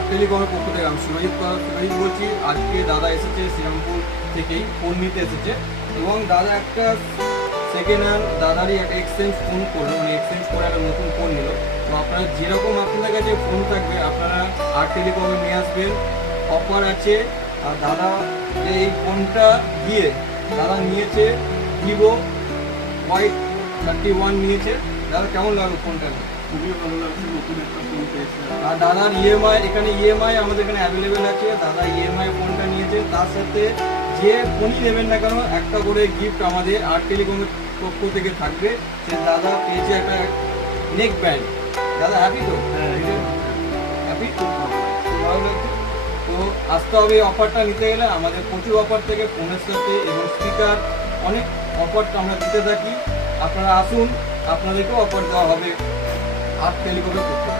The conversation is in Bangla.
আর্ট টেলিকমের পক্ষ থেকে আমি সুরজিৎ বলছি। আজকে দাদা এসেছে শ্রীরামপুর থেকেই ফোন নিতে এসেছে, এবং দাদা একটা সেকেন্ড হ্যান্ড দাদারই একটা এক্সচেঞ্জ ফোন করলো, মানে এক্সচেঞ্জ করে একটা নতুন ফোন নিল। তো আপনারা যেরকম আপনাদের কাছে ফোন থাকবে আপনারা আর্ট টেলিকমে নিয়ে আসবেন, অফার আছে। আর দাদা যে এই ফোনটা দিয়ে দাদা নিয়েছে ভিভো Y31 নিয়েছে। দাদা কেমন লাগলো ফোনটা? খুবই ভালো লাগছে, নতুন একটা ফোন পেয়েছি। আর দাদার ইএমআই এখানে ইএমআই আমাদের এখানে অ্যাভেলেবেল আছে। দাদা ইএমআই ফোনটা নিয়েছে, তার সাথে যে ফোনই নেবেন না কেন একটা করে গিফট আমাদের আর্ট টেলিকমের পক্ষ থেকে থাকবে। সে দাদা পেয়েছে একটা নেক ব্যান্ড। দাদা হ্যাপি তো? হ্যাঁ, হ্যাপি তো, ভালো লাগছে। তো আসতে হবে এই অফারটা নিতে গেলে। আমাদের প্রচুর অফার থেকে ফোনের সাথে এবং স্পিকার অনেক অফার আমরা দিতে থাকি। আপনারা আসুন, আপনাদেরকেও অফার দেওয়া হবে আর্ট টেলিকমের পক্ষ থেকে।